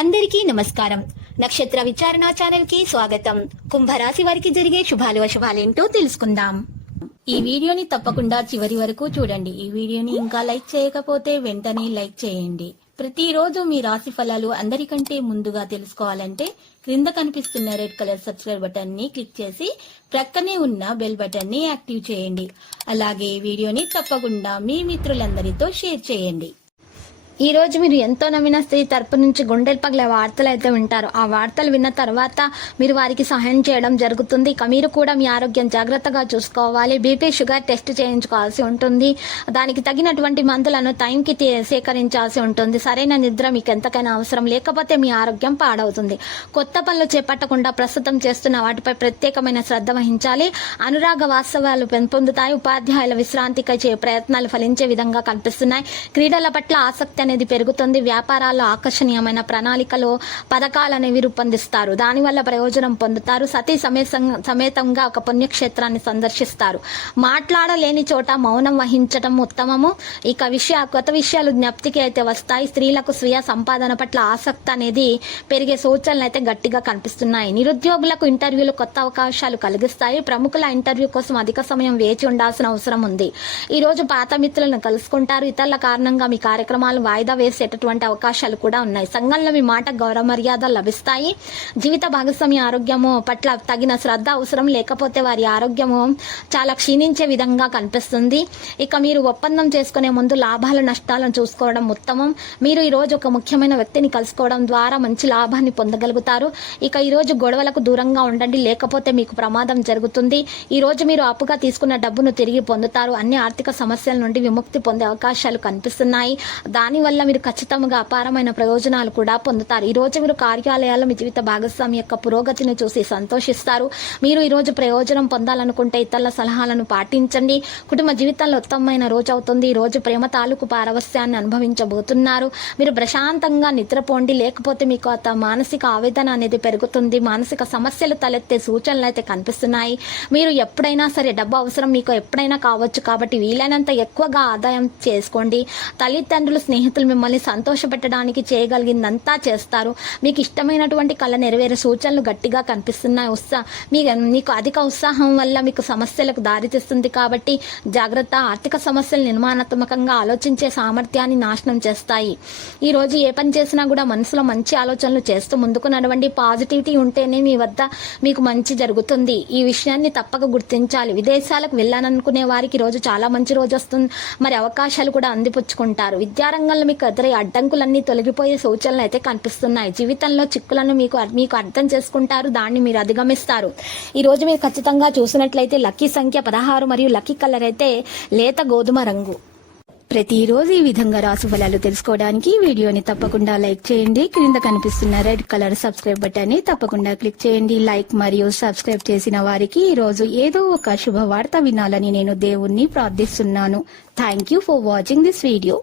అందరికీ నమస్కారం. నక్షత్ర విచారణ ఛానల్ కి స్వాగతం. కుంభరాశి వారికి జరిగే శుభాలు అశుభాలేంటో తెలుసుకుందాం. ఈ వీడియోని తప్పకుండా చివరి వరకు చూడండి. ఈ వీడియోని ఇంకా లైక్ చేయకపోతే వెంటనే లైక్ చేయండి. ప్రతిరోజు మీ రాశి ఫలాలు అందరికంటే ముందుగా తెలుసుకోవాలంటే క్రింద కనిపిస్తున్న రెడ్ కలర్ సబ్స్క్రైబ్ బటన్ ని క్లిక్ చేసి ప్రక్కనే ఉన్న బెల్ బటన్ ని యాక్టివ్ చేయండి. అలాగే ఈ వీడియోని తప్పకుండా మీ మిత్రులందరితో షేర్ చేయండి. ఈ రోజు మీరు ఎంతో నమ్మిన స్త్రీ తరపు నుంచి గుండెలు పగిలే వార్తలు అయితే వింటారు. ఆ వార్తలు విన్న తర్వాత మీరు వారికి సహాయం చేయడం జరుగుతుంది. ఇక మీరు కూడా మీ ఆరోగ్యం జాగ్రత్తగా చూసుకోవాలి. బీపీ షుగర్ టెస్ట్ చేయించుకోవాల్సి ఉంటుంది. దానికి తగినటువంటి మందులను టైంకి సేకరించాల్సి ఉంటుంది. సరైన నిద్ర మీకు ఎంతకైనా అవసరం. లేకపోతే మీ ఆరోగ్యం పాడవుతుంది. కొత్త పనులు చేపట్టకుండా ప్రస్తుతం చేస్తున్న వాటిపై ప్రత్యేకమైన శ్రద్ధ వహించాలి. అనురాగ వాస్తవాలు పెంపొందుతాయి. ఉపాధ్యాయుల విశ్రాంతికై చే ప్రయత్నాలు ఫలించే విధంగా కనిపిస్తున్నాయి. క్రీడల పట్ల ఆసక్తి అనేది పెరుగుతుంది. వ్యాపారాల్లో ఆకర్షణీయమైన ప్రణాళికలో పథకాలనేవి రూపొందిస్తారు. దానివల్ల ప్రయోజనం పొందుతారు. సతీ సమేతంగా ఒక పుణ్యక్షేత్రాన్ని సందర్శిస్తారు. మాట్లాడలేని చోట మౌనం వహించటం ఉత్తమము. ఇక కొత్త విషయాలు జ్ఞప్తికి అయితే వస్తాయి. స్త్రీలకు స్వీయ సంపాదన పట్ల ఆసక్తి అనేది పెరిగే సూచనలు అయితే గట్టిగా కనిపిస్తున్నాయి. నిరుద్యోగులకు ఇంటర్వ్యూలు కొత్త అవకాశాలు కలిగిస్తాయి. ప్రముఖుల ఇంటర్వ్యూ కోసం అధిక సమయం వేచి ఉండాల్సిన అవసరం ఉంది. ఈ రోజు పాత మిత్రులను కలుసుకుంటారు. ఇతరుల కారణంగా మీ కార్యక్రమాలు వాయిదా వేసేటటువంటి అవకాశాలు కూడా ఉన్నాయి. సంఘంలో మీ మాట గౌరవ మర్యాదలు లభిస్తాయి. జీవిత భాగస్వామి ఆరోగ్యము పట్ల తగిన శ్రద్ధ అవసరం. లేకపోతే వారి ఆరోగ్యము చాలా క్షీణించే విధంగా కనిపిస్తుంది. ఇక మీరు ఒప్పందం చేసుకునే ముందు లాభాలు నష్టాలను చూసుకోవడం ఉత్తమం. మీరు ఈ రోజు ఒక ముఖ్యమైన వ్యక్తిని కలుసుకోవడం ద్వారా మంచి లాభాన్ని పొందగలుగుతారు. ఇక ఈ రోజు గొడవలకు దూరంగా ఉండండి. లేకపోతే మీకు ప్రమాదం జరుగుతుంది. ఈ రోజు మీరు అప్పుగా తీసుకున్న డబ్బును తిరిగి పొందుతారు. అన్ని ఆర్థిక సమస్యల నుండి విముక్తి పొందే అవకాశాలు కనిపిస్తున్నాయి. దానివల్ల మీరు ఖచ్చితంగా అపారమైన ప్రయోజనాలు కూడా పొందుతారు. ఈ రోజు మీరు కార్యాలయాల్లో మీ జీవిత భాగస్వామి యొక్క పురోగతిని చూసి సంతోషిస్తారు. మీరు ఈ రోజు ప్రయోజనం పొందాలనుకుంటే ఇతరుల సలహాలను పాటించండి. కుటుంబ జీవితంలో ఉత్తమమైన రోజు అవుతుంది. ఈ రోజు ప్రేమ తాలూకు పారవస్యాన్ని అనుభవించబోతున్నారు. మీరు ప్రశాంతంగా నిద్రపోండి. లేకపోతే మీకు మానసిక ఆవేదన అనేది పెరుగుతుంది. మానసిక సమస్యలు తలెత్తే సూచనలు అయితే కనిపిస్తున్నాయి. మీరు ఎప్పుడైనా సరే డబ్బు అవసరం మీకు ఎప్పుడైనా కావచ్చు. కాబట్టి వీలైనంత ఎక్కువగా ఆదాయం చేసుకోండి. తల్లిదండ్రులు స్నేహితులు మిమ్మల్ని సంతోషపెట్టడానికి చేయగలిగిందంతా చేస్తారు. మీకు ఇష్టమైనటువంటి కళ నెరవేరే సూచనలు గట్టిగా కనిపిస్తున్నాయి. మీకు అధిక ఉత్సాహం వల్ల మీకు సమస్యలకు దారితీస్తుంది. కాబట్టి జాగ్రత్త. ఆర్థిక సమస్యలు నిర్మాణాత్మకంగా ఆలోచించే సామర్థ్యాన్ని నాశనం చేస్తాయి. ఈ రోజు ఏ పని చేసినా కూడా మనసులో మంచి ఆలోచనలు చేస్తూ ముందుకు నడవండి. పాజిటివిటీ ఉంటేనే మీ వద్ద మీకు మంచి జరుగుతుంది. ఈ విషయాన్ని తప్పక గుర్తించాలి. విదేశాలకు వెళ్ళాలనుకునే వారికి రోజు చాలా మంచి రోజు వస్తుంది. మరి అవకాశాలు కూడా అందిపుచ్చుకుంటారు. విద్యారంగంలో మీకు ఎదురై అడ్డంకులన్నీ తొలగిపోయే సూచనలు అయితే కనిపిస్తున్నాయి. జీవితంలో చిక్కులను మీకు అర్థం చేసుకుంటారు. దాన్ని మీరు అధిగమిస్తారు. ఈ రోజు మీరు ఖచ్చితంగా చూసినట్లయితే లక్కీ సంఖ్య 16 మరియు లక్కీ కలర్ అయితే లేత గోధుమ రంగు. ప్రతిరోజు ఈ విధంగా రాశి ఫలాలు తెలుసుకోవడానికి వీడియోని తప్పకుండా లైక్ చేయండి. క్రింద కనిపిస్తున్న రెడ్ కలర్ సబ్స్క్రైబ్ బటన్ ని తప్పకుండా క్లిక్ చేయండి. లైక్ మరియు సబ్స్క్రైబ్ చేసిన వారికి ఈ రోజు ఏదో ఒక శుభవార్త వినాలని నేను దేవుణ్ణి ప్రార్థిస్తున్నాను. Thank you for watching this video.